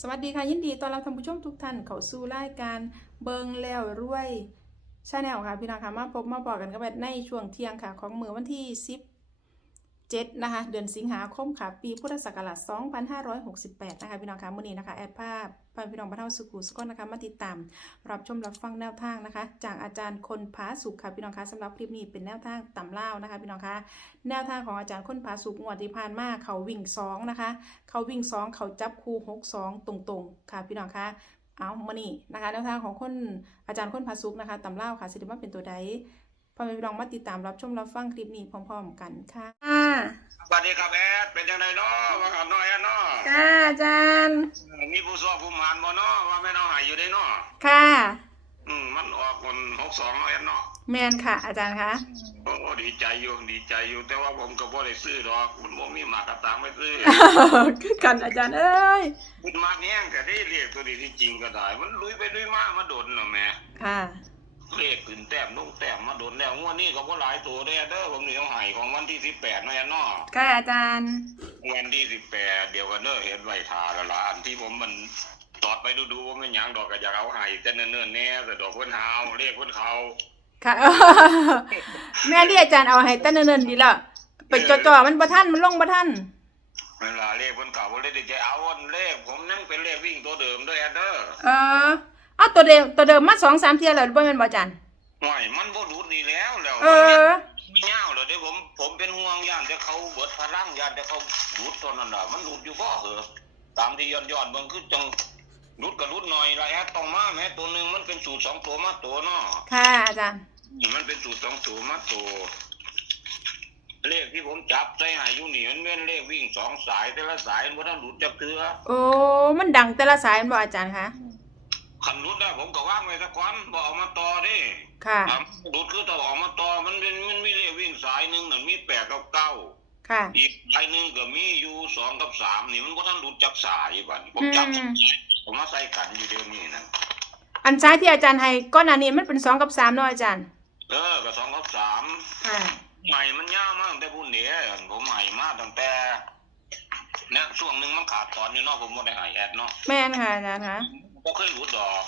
สวัสดีค่ะ ยินดีต้อนรับท่านผู้ชมทุกท่านเข้าสู่รายการเบิงแล้วรวยชาแนลค่ะ พี่น้องค่ะ มาพบมาบอกกันกับในช่วงเที่ยงค่ะ ของมือวันที่ 7 นะคะ เดือนสิงหาคมค่ะ ปีพุทธศักราช 2568 นะคะ พี่น้องค่ะมื้อนี้นะคะ แอดภาพพาพี่น้องบรรเทาสุขุสุขนนะคะมาติดตาม รับชมรับฟังแนวทางนะคะ จากอาจารย์คนผาสุขค่ะพี่น้องคะสำหรับคลิปนี้เป็นแนวทางต่ำเล่านะคะ พี่น้องคะแนวทางของอาจารย์คนผาสุขงวดที่ผ่านมาเขาวิ่งสองนะคะ เขาวิ่งสองเขาจับคู่หกสองตรงๆ ค่ะ พี่น้องคะเอามานี่นะคะแนวทางของคนอาจารย์คนผาสุขนะคะต่ำเล่าค่ะสิริมาเป็นตัวใดพ่อแม่พี่น้องมาติดตามรับชมรับฟังคลิปนี้พร้อม ๆ กันค่ะ สวัสดีครับแอดเป็นยังไงเนาะว่ากันน้อยอะเนาะค่ะอาจารย์มีผู้สอบผู้หมานบ่เนาะว่าแม่น้องหายอยู่ได้เนาะค่ะ อืมมันออกคนหกสองเนาะแอดเนาะแมนค่ะ อาจารย์คะโอ้ดีใจอยู่ดีใจอยู่ แต่ว่าผมก็บ่ได้ซื้อดอกมันบ่มีหมากกระตังไม่ซื้อคือกันอาจารย์เอ้ยมันมากแย่งก็ได้เรียกตัวนี้ที่จริงก็ได้ มันลุยไปลุยมามาโดนเนาะแม่ค่ะ โดนแล้วงวดนี้ก็บ่หลายตัวเด้อเด้อผมนี่ต้องให้ของวันที่18เนาะแอดเนาะค่ะอาจารย์วันที่สิบแปดเดี๋ยวกันเนอเห็นไว้ทาแล้วล่ะอันที่ผมมันตอดไปดูดูๆว่ามันหยังดอกก็อยากเอาให้แต่เนิ่นๆแน่แต่ดอกเพิ่นหาวเรียกเพิ่นเขาค่ะ แม่ที่อาจารย์เอาให้ตั้งเนิ่นๆดีและไปจ่อๆมันบ่ทันมันลงบ่ทันเวลาเรียกเพิ่นเขาบ่ได้จะเอาอันเลขผมนั่งเป็นเลขวิ่งตัวเดิมด้วยอันเด้อเออเอาตัวเดิมตัวเดิมมาสองสามเที่ยแล้วบ่แม่นบ่อาจารย์ ห่วยมันบ่ดูดนี่แล้วแล้วเออมันยาวแล้วเดี๋ยวผม ผมเป็นห่วงย่านจะเขาเบิดพลังย่านจะเขาดูดตอนนั้นน่ะมันดูดอยู่บ่เหรอตามที่ย้อนๆเบิ่งคือจังดูดก็ดูดหน่อยละแอดต้องมาแม้ตัวหนึงมันเป็นสูตรสองตัวมาตัวเนาะค่ะอาจารย์มันเป็นสูตรสองสูตรมาตัวเลขที่ผมจับใส่ใหาอยู่นี่มันเป็นเลขวิ่งสองสายแต่ละสายมันบ่ต้องหลุดจากเถือโอ้มันดังแต่ละสายแม่นบ่อาจารย์คะ คันหลุดได้ผมก็ว่างไว้สักวันบ่เอามาต่อเดิค่ะหลุดคือต้องเออกมาต่อมันเป็นมันมีเลขวิ่งสายหนึ่งนั่นมีแปดกับเก้าค่ะ อีกสายหนึ่งก็มีอยู่สองกับสามนี่มันบ่ทันหลุดจากสายบัดนี้ผมจับอืมผมมาใส่กันอยู่เดี๋ยวนี้นั่นอันซ้ายที่อาจารย์ให้ก้อนหน้านี้มันเป็นสองกับสามเนาะอาจารย์ เออก็สองกับสามค่ะใหม่มันยาวมากตั้งแต่พุ่นเดียผมใหม่มากตั้งแต่เนี่ยช่วงหนึ่งมันขาดตอนอยู่เนาะผมบ่ได้ใหายแอดเนาะแม่นค่ะอาจารย์คะ บ่เคยหลุดดอก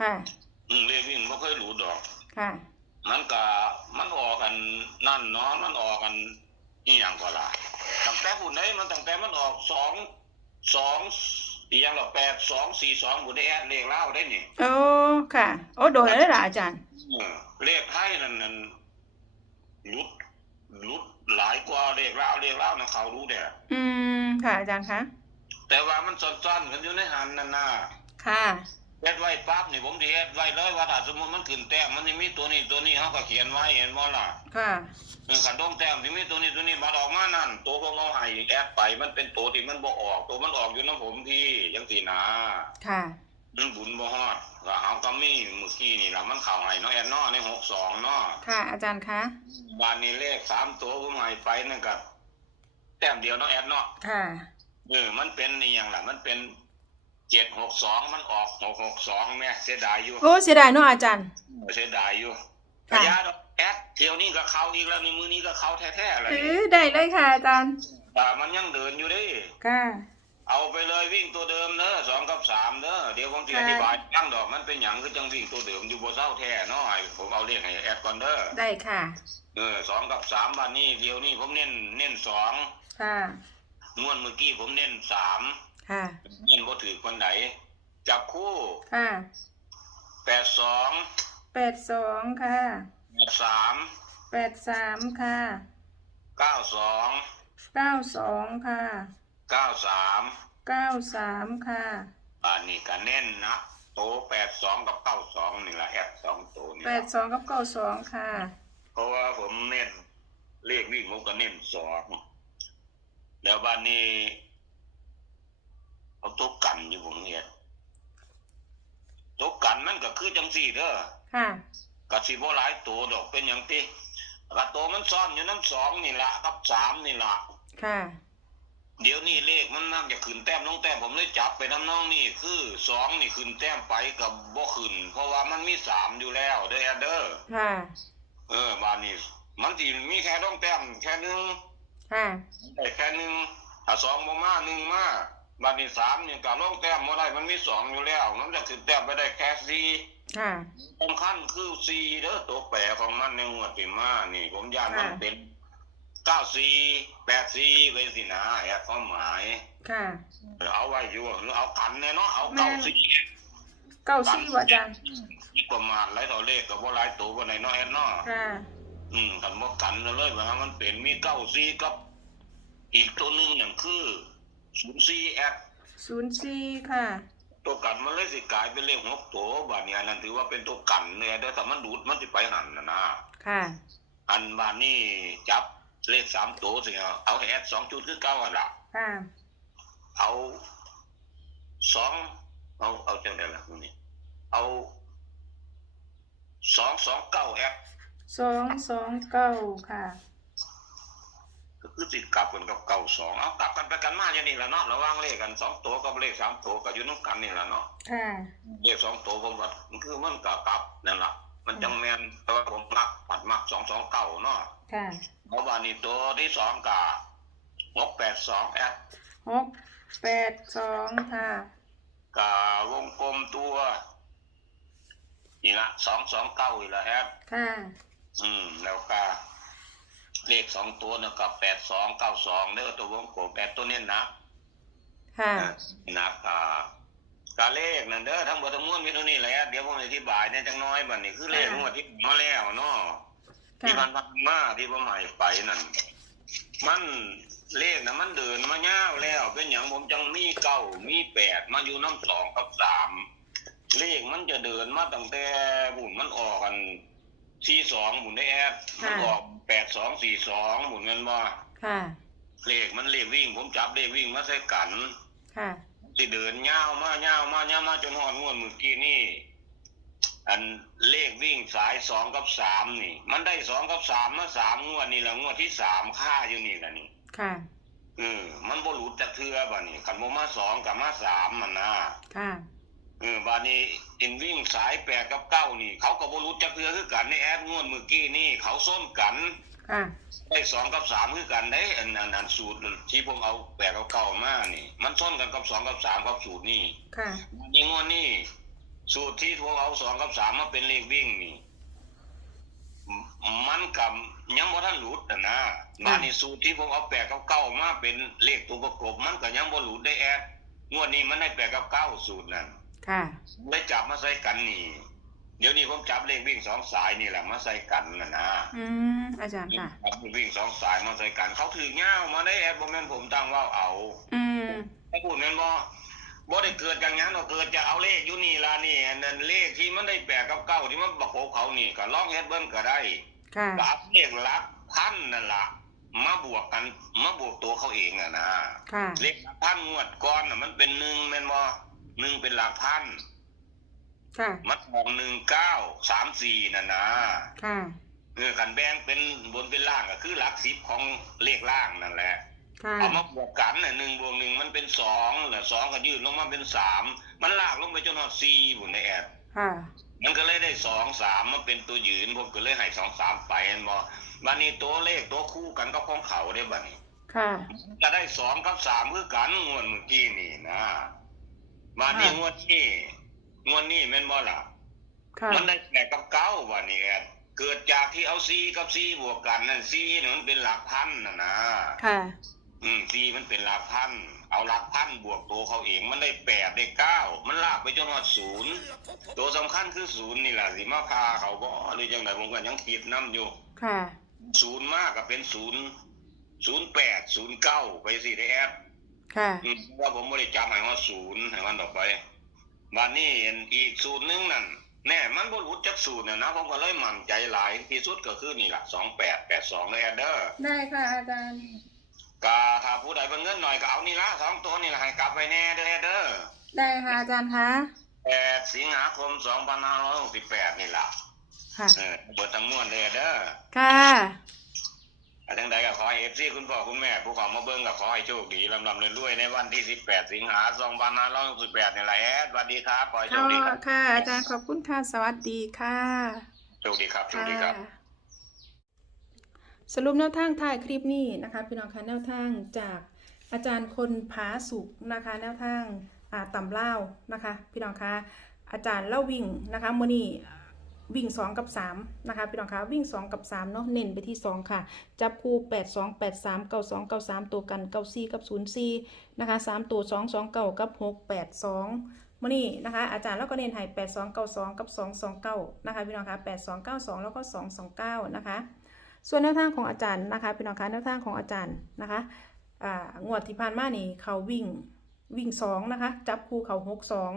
ค่ะ อืมเรียกวิ่งบ่เคยหลุดดอก ค่ะ มันก็มันออกกันนั่นเนาะมันออกกันอีหยังก็ล่ะตั้งแต่พุ่นได้มันตั้งแต่มันออกสองสองอีหยังละแปดสองสี่สองบุได้แอดเลขเล่าวได้นี่โอ้ค่ะ โอ้โดนแล้วล่ะอาจารย์ อืมเลขไทยนั่นนั่นหลุดหลุดหลายกว่าเลขเล่าวเลขเล่าวนะเขารู้เด้ออืม ค่ะอาจารย์คะแต่ว่ามันซ่อนๆกันอยู่ในหันนั่นน่ะ ค่ะเฮ็ดไว้ปั๊บนี่ผมสิเฮ็ดไว้เลยว่าถ้าสมมุติมันขึ้นแต้มมันสิมีตัวนี้ตัวนี้เฮาก็เขียนไว้เห็นบ่ล่ะค่ะเออคันต้องแต้มสิมีตัวนี้ตัวนี้บัดออกมานั่นตัวผมเอาให้แอดไปมันเป็นตัวที่มันบ่ออก ตัวมันออกอยู่นํผมพี่จังซี่นะค่ะมันบุญบ่ฮอดก็เฮาก็มีเมื่อกี้นี่ล่ะมันเข้าให้เนาะแอดเนาะใน62เนาะค่ะ อาจารย์คะบานนี้เลขสามตัวผมให้ไปนั่นก็แต้มเดียวเนาะแอดเนาะค่ะเออมันเป็นอีหยังล่ะ มันเป็น 762มันออก662แม่เสียดายอยู่โอ้เสียดายเนาะอาจารย์ เสียดายอยู่ค่ะระยะดอกแอดเที่ยวนี้ก็เข้าอีกแล้วในมือนี้ก็เข้าแท้ๆแล้วเอนี่อได้เลยค่ะอาจารย์แต่มันยังเดินอยู่เดิค่ะ เอาไปเลยวิ่งตัวเดิมเนอะสองกับสามเนอะเดี๋ยวผมจะค่ะอธิบายตั้งดอกมันเป็นอย่างคือจังวิ่งตัวเดิมอยู่บนเส้าแท้เนาะให้ผมเอาเรียกให้แอดก่อนเด้อได้ค่ะเออสองกับสามบ้านนี้เดี๋ยวนี้ผมเน้นเน้นสองค่ะงวดเมื่อกี้ผมเน้นสาม ค่ะเน้นบ่ถือคนไหนจับคู่ค่ะแปดสองแปดสองค่ะแปดสามแปดสามค่ะเก้าสองเก้าสองค่ะเก้าสามเก้าสามค่ะอันนี้ก็เน้นนะโตแปดสองกับเก้าสองนี่แหละแอดสองตัวนี่แปดสองกับเก้าสองค่ะ เพราะว่าผมเน้นเลขวิ่งผมก็เน้นสองแล้วบ้านนี้ เขาตกกันอยู่ผมเนี่ยตกกันมันก็คือจังสี่เด้อค่ะก็สิบ่หลายตัวดอกเป็นอย่างที่กระตัวมันซ่อนอยู่น้ำสองนี่ละกับสามนี่ละค่ะ เดี๋ยวนี้เลขมันมักจะขึ้นแต้มลงแต้มผมเลยจับไปน้ำน้องนี่คือสองนี่ขึ้นแต้มไปกับบ่ขึ้น เพราะว่ามันมีสามอยู่แล้วเด้อเด้อค่ะเออบ้านนี้มันสิมีแค่ต้องแต้มแค่หนึงค่ะได้แค่หนึงถ้าสองบ่มาหนึ่งมา บัดนี้สามนี่ก็ลงแต้มบ่ได้มันมีสองอยู่แล้ว มันจะขึ้นแต้มไปได้แค่สี่ค่ะ สำคัญคือสี่เด้อตัวแปรของมันในงวดที่มานี่ ผมย่านมันค่ะ เป็นเก้าสี่แปดสี่ไว้สินะแอบความหมาย ค่ะ เอาไว้อยู่หรือเอากันแน่เนาะเอาแม่ เก้าสี่เก้าสี่บ่อาจารย์นี่ประมาทหลายตัวเลขกับว่าหลายตัวบ่ไหนเนาะแอนเนาะค่ะ อืมกันบ่กันเลยว่ามันเป็นมีเก้าสี่กับ อีกตัวหนึงอย่างคือ ศูนย์สี่แอดศูนย์สี่ค่ะ ตัวกันมันเลยสิกลายเป็นเลขหกตัวบาดนี้อันนั้นถือว่าเป็นตัวกันเนี่ยเด้อแต่มันดูดมันสิไปหันนะนะค่ะ อันบานนี่จับเลขสามตัวสิเอาเอาแอดสองจุดคือเก้าอันละค่ะ เอาสองเอาเอาจังไดล่ะคุณนี่เอาสองสองเก้าแอดสองสองเก้าค่ะก็ คือติดกลับกันกับเก้าสองเอากลับกันไปกันมาอย่างนี้แหละเนาะระหว่างเลขกันสองตัวกับเลขสามตัวก็อยู่น้ำกันนี่แหละเนาะค่ะเลขสองตัวผมว่ามันคือมันกับกลับนั่นแหละมันจังแมนแต่ว่าผมมักปัดมักสองสองเก้าเนาะค่ะเพราะว่านี่ตัวที่สองกะหกแปดสองแอดหกแปดสองค่ะกาวงกลมตัวนี่ละสองสองเก้าอีกละแอดค่ะอืมแล้วก็ เลขสองตัวเนี่ยกับแปดสองเก้าสองเด้อตัววงกลมแปดตัวเนี้นะค่ะนักอ่ากาเลขนั่นเด้อทั้งหมดทั้งมวลมีเท่านี้แหละเดี๋ยวผมอธิบายเนี่ยจังน้อยบัดนี้คือเลขค่ะงวดที่มาแล้วเนาะที่มันค่ะมาที่ผมใหายไปนั่นมันเลขนะมันเดินมาเง่าวแล้ว เป็นอย่างผมจังมีเก้ามีแปดมาอยู่น้ำสองกับสามเลขมันจะเดินมาตั้งแต่บุญมันออกกัน สี่สองบุญได้แอดมันออกแปดสองสี่สองบุญเงินบ่ค่ะ เลขมันเลขวิ่ง ผมจับเลขวิ่งมาใส่กันค่ะ สิเดินยาวมายาวมายาวมาจนหอดงวดเมื่อกี้นี่ อันเลขวิ่งสายสองกับสามนี่ มันได้สองกับสามมาสามงวดนี่แหละงวดที่สามค่าอยู่นี่แหละนี่ค่ะ เออมันบ่หลุดจากเทือบ่นี่ขันบ่มาสองกับมาสามมันนะ ค่ะ เออบานี้อินวิ่งสายแปดกับเก้านี่ เขาก็บ่หลุดจากเทือคือกันในแอดงวดเมื่อกี้นี่ เขาส้นกันค่ะ ได้สองกับสามคือกันได้อันอันอันสูตรที่ผมเอาแปดกับเก้ามานี่ มันส้นกันกับสองกับสามกับสูตรนี่ค่ะ นี่งวดนี่สูตรที่พวกเอาสองกับสามมาเป็นเลขวิ่งนี่มมันกับยังบ่ทันหลุดนะนะมานี่สูตรที่ผมเอาแปดกับเก้ามาเป็นเลขตัวประกบมันก็ยังบ่หลุดได้แอดงวดนี้มันได้แปดกับเก้าสูตรนั่น ค่ะเลยจับมาใส่กันนี่ เดี๋ยวนี้ผมจับเลขวิ่งสองสายนี่แหละมาใส่กันนะนะอืมอาจารย์ค่ะจับเลขวิ่งสองสายมาใส่กัน เขาถือเงาวมาได้แอดบ่แม่นผมตั้งว่าเอา อืมถ้าพูดแม่นบ่บ่ได้เกิดอย่างนั้นหรอกเกิดจะเอาเลขอยู่นี่ล่ะนี่อันนั้นเลขที่มันได้แปดกับเก้าที่มันประกบเขานี่ก็ลองเฮ็ดเบิ่งก็ได้ค่ะก็เอาเลขหลักพันนั่นล่ะมาบวกกันมาบวกตัวเขาเองอะนะค่ะเลขหลักพันงวดก่อนน่ะมันเป็นหนึ่งแม่นบ่ หนึ่งเป็นหลักพันค่ะมันออกหนึ่งเก้าสามสี่น่ะนะค่ะเออกันแบ่งเป็นบนเป็นล่างก็คือหลักสิบของเลขล่างนั่นแหละค่ะเอามาบวกกันน่ะหนึ่งบวกหนึ่งมันเป็นสองแล้วสองก็ยืดลงมาเป็นสามมันลากลงไปจนหอดสี่บุญในแอดค่ะมันก็เลยได้สองสามมันเป็นตัวยืนผมก็เลยให้สองสามไปเห็นบ่บันนี้ตัวเลขตัวคู่กันก็ของเขาได้บัดนี้ค่ะจะได้สองกับสามคือกันงวดเมื่อกี้นี่นะ บัดนี้ค่ะงวดนี้งวดนี้แม่นบ่ล่ะค่ะมันได้แปดกับเก้าบัดนี้แอดเกิดจากที่เอาซีกับซีบวกกันนั่นซีเนี่ยมันเป็นหลักพันนะนะค่ะ อืมซีมันเป็นหลักพัน เอาหลักพันบวกตัวเขาเองมันได้แปดได้เก้ามันลากไปจนหอดศูนย์ตัวสำคัญคือศูนย์นี่แหละสิมาพาเขาบ่หรือจังไดผมก็ยังคิดน้ำอยู่ ค่ะศูนย์มากก็เป็นศูนย์ศูนย์แปดศูนย์เก้าไปสิได้แอด ค่ะอืมเพราะว่าผมไม่ได้จำให้ว่าศูนย์ให้มันออกไปบัดนี้เห็นอีกศูนย์หนึงนั่นแน่มันบ่หลุดจากศูนย์น่ะนะผมก็เลยมั่นใจหลายที่สุดก็คือนี่ล่ะสองแปดแปดสองเลยแอดเด้อได้ค่ะอาจารย์ก็ถ้าผู้ใดเป็นเงินหน่อยก็เอานี่ละสองตัวนี่ละให้กลับไปแน่เด้อเด้อได้ค่ะอาจารย์คะแปดสิงหาคมสองพันห้าร้อยหกสิบแปดนี่ละค่ะเออเบิดทั้งมวลเลยเด้อค่ะอัน ทั้งใดก็ขอให้เอฟซีคุณพ่อคุณแม่ ผู้เขอมาเบิ้งก็ขอให้โชคดีลำลำรวยๆในวันที่สิบแปดสิงหาสองพันห้าร้อยหกสิบแปดนี่แหละแอดสวัสดีครับขอให้โชค่ะคดีครับค่ะ อาจารย์ขอบคุณค่ะ สวัสดีค่ะโชคดีครับโชคค่ะดีครับ สรุปแนวทางท้ายคลิปนี้นะคะ พี่น้องคะแนวทางจากอาจารย์คนผาสุกนะคะ แนวทางอ่าต่ำเล่าวนะคะ พี่น้องคะอาจารย์เล่าวิ่งนะคะมื่อนี้ วิ่ง 2 กับ 3 นะคะพี่น้องคะวิ่ง 2 กับ 3 เนาะเน้นไปที่ 2 ค่ะ จับคู่ 8 2 8 3 9 2 9 3 ตัวกัน 9 4 กับ 0 4 นะคะ 3 ตัว 2 2 9 กับ 6 8 2มื่อนี้นะคะ อาจารย์แล้วก็เน้นให้8 2 9 2 กับ 2 2 9 นะคะพี่น้องคะ8 2 9 2 แล้วก็ 2 2 9 นะคะ ส่วนแนวทางของอาจารย์นะคะพี่น้องคะแนวทางของอาจารย์นะคะงวดที่ผ่านมานี่เขาวิ่งวิ่งสองนะคะ จับคู่เขาหกสอง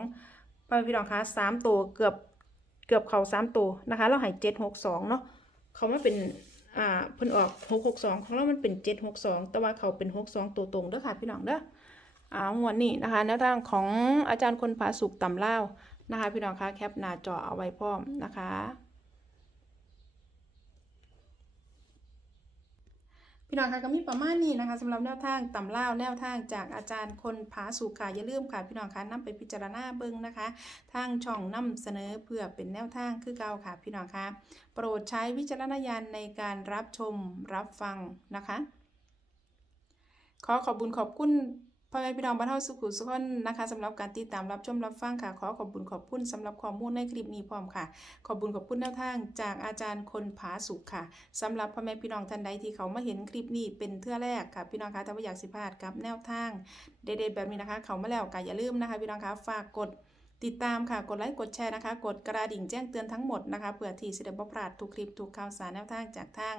พ่อแม่พี่น้องคะสามตัวเกือบ เกือบเข่าสามตัวนะคะ เราหายเจ็ดหกสองเนาะเขามาเป็นอ่าเพิ่นออกหกหกสองของเรามันเป็นเจ็ดหกสองแต่ว่าเขาเป็นหกสองตัวตรงเด้อค่ะพี่น้องเด้ออ่างวดนี้นะคะแนวทางของอาจารย์คนผาสุกต่ำเล่านะคะ พี่น้องคะแคปหน้าจอเอาไว้พร้อมนะคะ พี่น้องคะก็มีประมาณนี้นะคะสำหรับแนวทางตำเล่าแนวทางจากอาจารย์คนผาสุขค่ะอย่าลืมค่ะ พี่น้องคะนํไปพิจารณาเบิ้งนะคะ ทางช่องนำเสนอเพื่อเป็นแนวทางคือเก่าค่ะ พี่น้องคะโปรดใช้วิจารณญาณในการรับชมรับฟังนะคะ ขอขอบบุญขอบคุณ พ่อแม่พี่น้องบ้านเฮาสุขุสุขคนนะคะสำหรับการติดตามรับชมรับฟังค่ะ ขอขอบบุญขอบคุณสำหรับข้อมูลในคลิปนี้พร้อมค่ะ ขอบบุญขอบคุณแนวทางจากอาจารย์คนผาสุขค่ะสำหรับพ่อแม่พี่น้องท่านใดที่เขามาเห็นคลิปนี้เป็นเทื่อแรกค่ะ พี่น้องคะถ้าว่าอยากสิพลาดกับแนวทางเด็ดๆแบบนี้นะคะ เขามาแล้วก็อย่าลืมนะคะ พี่น้องคะฝากกด ติดตามค่ะ กดไลค์กดแชร์นะคะ กดกระดิ่งแจ้งเตือนทั้งหมดนะคะเพื่อที่จะได้บ่พลาดทุกคลิปทุกข่าวสารแนวทางจากทาง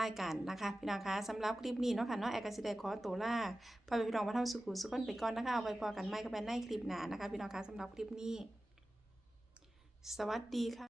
รายการนะคะพี่น้องคะสำหรับคลิปนี้เนาะค่ะเนาะแอกสิได้ขอตัวลาพ่อพี่น้องมาเท่าสุขุสุขนไปก่อนนะคะเอาไปพอกันไม่ก็เป็นในคลิปหนานะคะพี่น้องคะสำหรับคลิปนี้ สวัสดีค่ะ